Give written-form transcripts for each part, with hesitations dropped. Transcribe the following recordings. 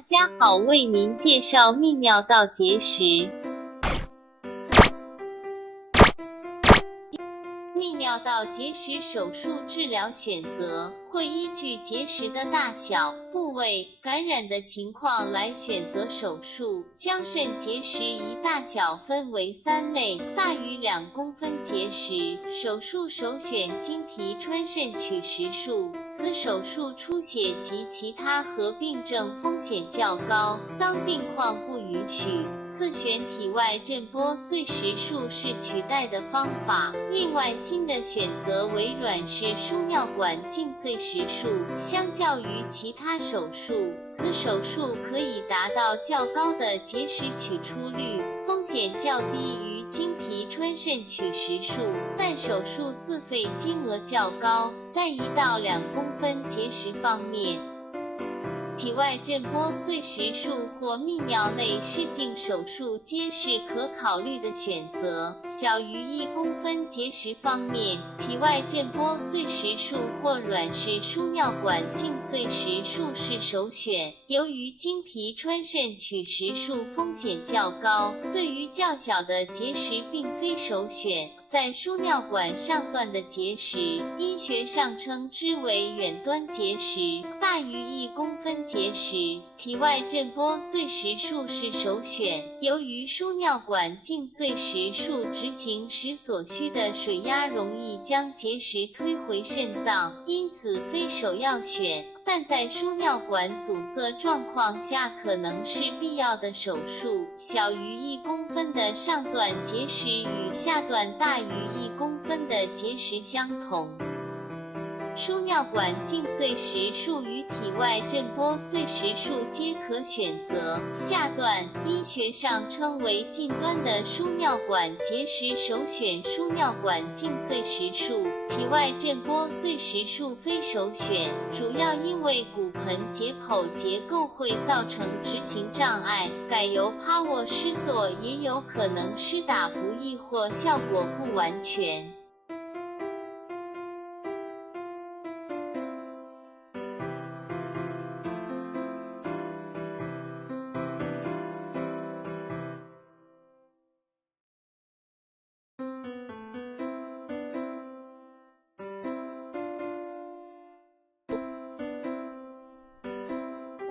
大家好，为您介绍泌尿道结石。泌尿道结石手术治疗选择会依据结石的大小、部位、感染的情况来选择手术。将肾结石以大小分为3类，大于2公分结石，手术首选经皮穿肾取石术。此手术出血及其他合并症风险较高，当病况不允许，次选体外震波碎石术是取代的方法。另外，新的选择为软式输尿管镜碎石术。相较于其他手术，此手术可以达到较高的结石取出率，风险较低于经皮穿肾取石术，但手术自费金额较高。在1到2公分结石方面，体外震波碎石术或泌尿内视镜手术皆是可考虑的选择。小于1公分结石方面，体外震波碎石术或软式输尿管镜碎石术是首选。由于经皮穿肾取石术风险较高，对于较小的结石并非首选。在输尿管上段的结石，医学上称之为远端结石，大于1公分结石，体外震波碎石术是首选。由于输尿管镜碎石术执行时所需的水压容易将结石推回肾脏，因此非首要选。但在输尿管阻塞状况下可能是必要的手术。小于1公分的上段结石与下段大于1公分的结石相同。输尿管镜碎石术与体外震波碎石术皆可选择。下段医学上称为近端的输尿管结石首选输尿管镜碎石术，体外震波碎石术非首选，主要因为骨盆结口结构会造成执行障碍，改由趴卧施作也有可能施打不易或效果不完全。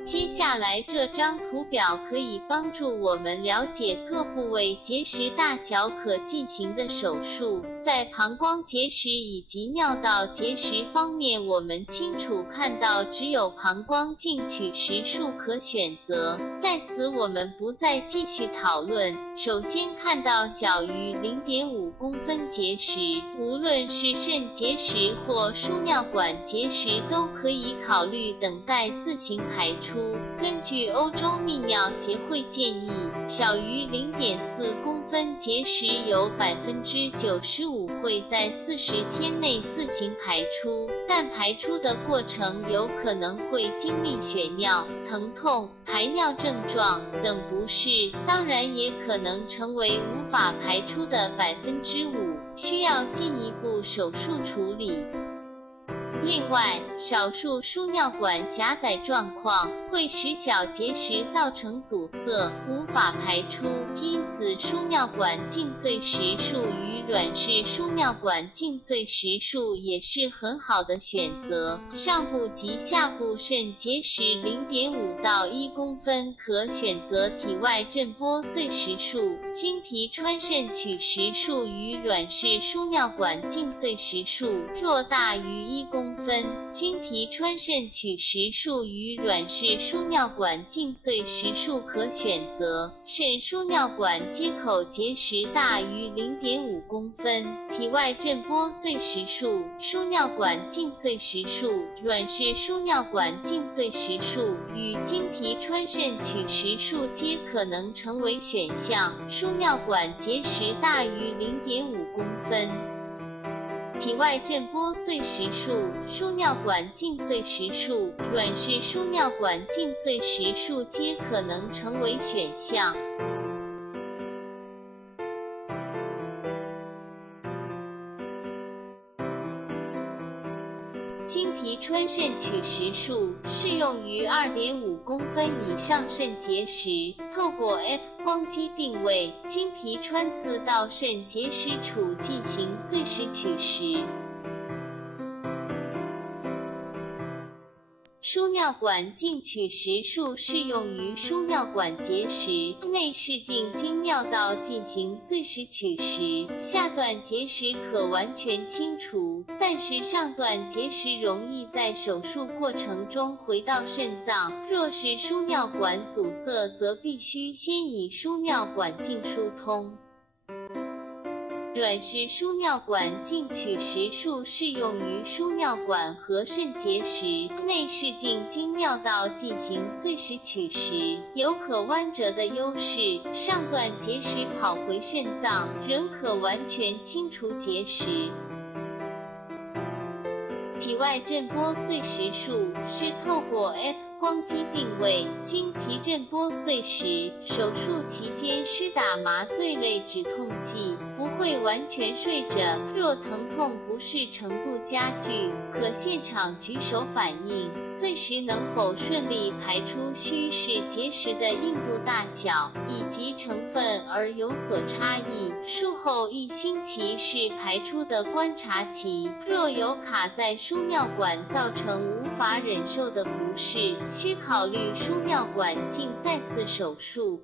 接下来这张图表可以帮助我们了解各部位结石大小可进行的手术。在膀胱结石以及尿道结石方面，我们清楚看到只有膀胱镜取石术可选择，在此我们不再继续讨论。首先看到小于 0.5 公分结石，无论是肾结石或输尿管结石都可以考虑等待自行排出。根据欧洲泌尿协会建议，小于 0.4 公分结石有 95% 会在40天内自行排出，但排出的过程有可能会经历血尿、疼痛、排尿症状等不适，当然也可能成为无法排出的 5%， 需要进一步手术处理。另外，少数输尿管狭窄状况会使小结石造成阻塞，无法排出，因此输尿管镜碎石术与软式输尿管镜碎石术也是很好的选择。上部及下部肾结石 0.5 到1公分可选择体外震波碎石术、经皮穿肾取石术与软式输尿管镜碎石术。若大于1公分，经皮穿肾取石术与软式输尿管镜碎石术可选择。肾输尿管接口结石大于 0.5 公分，体外震波碎石术、输尿管镜碎石术、软式输尿管镜碎石术与经皮穿肾取石术皆可能成为选项。输尿管结石大于 0.5 公分，体外震波碎石术、输尿管镜碎石术、软式输尿管镜碎石术皆可能成为选项。经皮穿肾取石术适用于 2.5公分以上肾结石，透过 X 光机定位，经皮穿刺到肾结石处进行碎石取石。输尿管镜取石术适用于输尿管结石，内视镜经尿道进行碎石取石，下段结石可完全清除，但是上段结石容易在手术过程中回到肾脏。若是输尿管阻塞，则必须先以输尿管镜疏通。软式输尿管镜取石术适用于输尿管和肾结石，内视镜经尿道进行碎石取石，有可弯折的优势，上段结石跑回肾脏，仍可完全清除结石。体外震波碎石术是透过 X 光机定位，经皮震波碎石。手术期间施打麻醉类止痛剂，不会完全睡着。若疼痛不适程度加剧，可现场举手反应碎石能否顺利排出，需视结石的硬度大小以及成分而有所差异。术后1星期是排出的观察期，若有卡在输尿管造成无法忍受的不适，需考虑输尿管镜再次手术。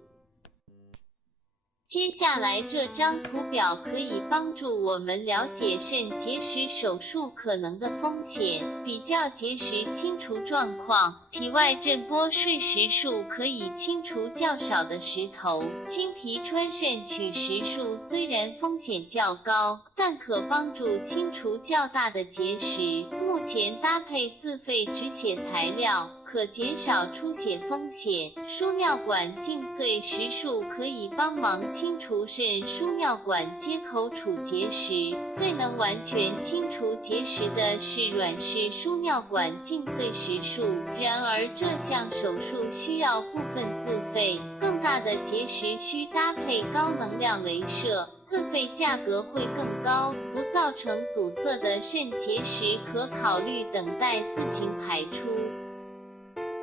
接下来这张图表可以帮助我们了解肾结石手术可能的风险，比较结石清除状况。体外震波碎石术可以清除较少的石头，经皮穿肾取石术虽然风险较高，但可帮助清除较大的结石。目前搭配自费止血材料，可减少出血风险。输尿管镜碎石术可以帮忙清除肾输尿管接口处结石，最能完全清除结石的是软式输尿管镜碎石术。然而这项手术需要部分自费，更大的结石需搭配高能量雷射，自费价格会更高。不造成阻塞的肾结石可考虑等待自行排出。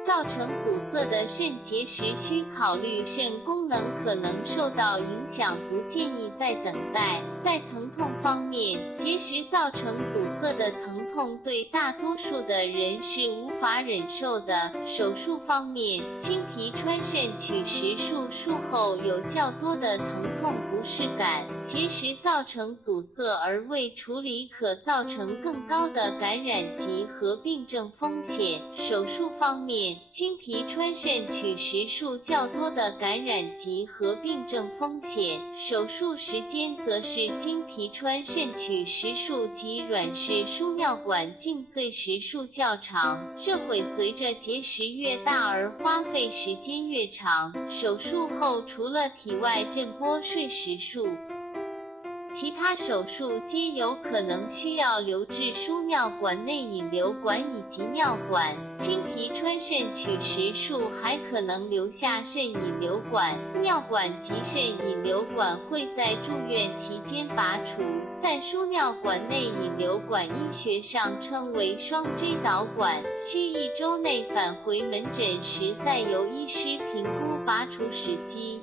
造成阻塞的肾结石需考虑肾功能可能受到影响，不建议再等待。在疼痛方面，结石造成阻塞的疼痛对大多数的人是无法忍受的。手术方面，经皮穿肾取石术术后有较多的疼痛不适感，结石造成阻塞而未处理可造成更高的感染及合并症风险。手术方面，经皮穿肾取石术较多的感染及合并症风险，手术时间则是经皮穿肾取石术及软式输尿管镜碎石术较长，这会随着结石越大而花费时间越长。手术后除了体外震波碎石术，其他手术皆有可能需要留置输尿管内引流管以及尿管。经皮穿肾取石术还可能留下肾引流管、尿管及肾引流管会在住院期间拔除，但输尿管内引流管医学上称为双 J 导管，需1周内返回门诊时再由医师评估拔除时机。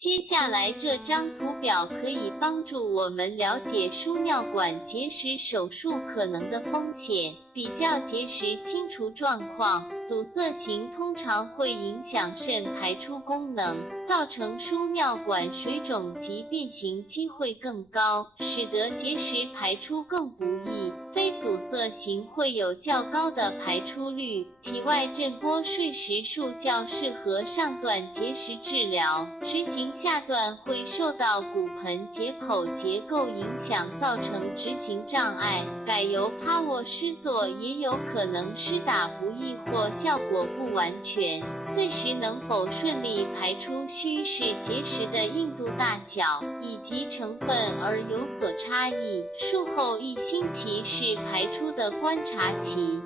接下来这张图表可以帮助我们了解输尿管结石手术可能的风险，比较结石清除状况。阻塞型通常会影响肾排出功能，造成输尿管水肿及变形机会更高，使得结石排出更不易。非阻塞型会有较高的排出率。体外震波碎石术较适合上段结石治疗，执行下段会受到骨盆解剖结构影响，造成执行障碍，改由趴卧施作也有可能施打不易或效果不完全，碎石能否顺利排出需视结石的硬度大小以及成分而有所差异。术后1星期是排出的观察期。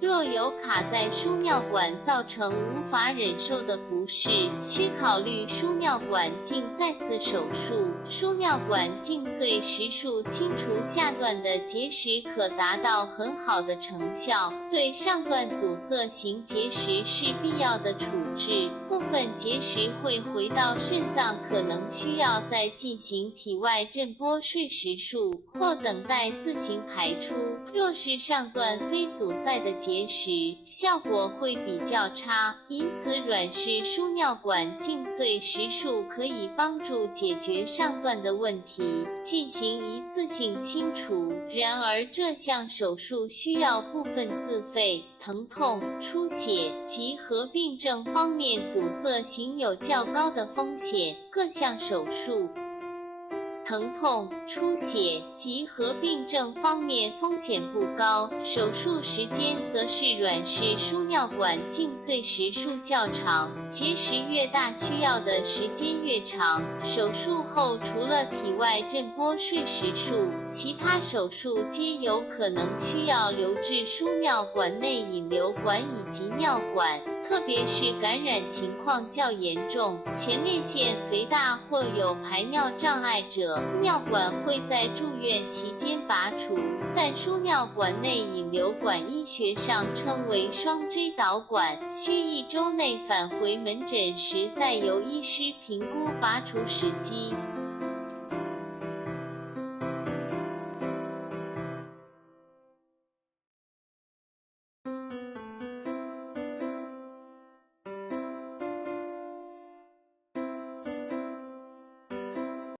若有卡在输尿管造成无法忍受的不适，需考虑输尿管镜再次手术。输尿管镜碎石术清除下段的结石可达到很好的成效，对上段阻塞型结石是必要的处置。部分结石会回到肾脏，可能需要再进行体外震波碎石术或等待自行排出。若是上段非阻塞的结石，效果会比较差，因此软式输尿管镜碎石术可以帮助解决上段的问题，进行一次性清除。然而这项手术需要部分自费，疼痛、出血及合并症方面阻塞型有较高的风险。各项手术疼痛、出血及合并症方面风险不高，手术时间则是软式输尿管镜碎石术较长，结石越大需要的时间越长。手术后除了体外震波碎石术，其他手术皆有可能需要留置输尿管内引流管以及尿管，特别是感染情况较严重、前列腺肥大或有排尿障碍者，尿管会在住院期间拔除，但输尿管内引流管医学上称为双 J 导管，需1周内返回门诊时再由医师评估拔除时机。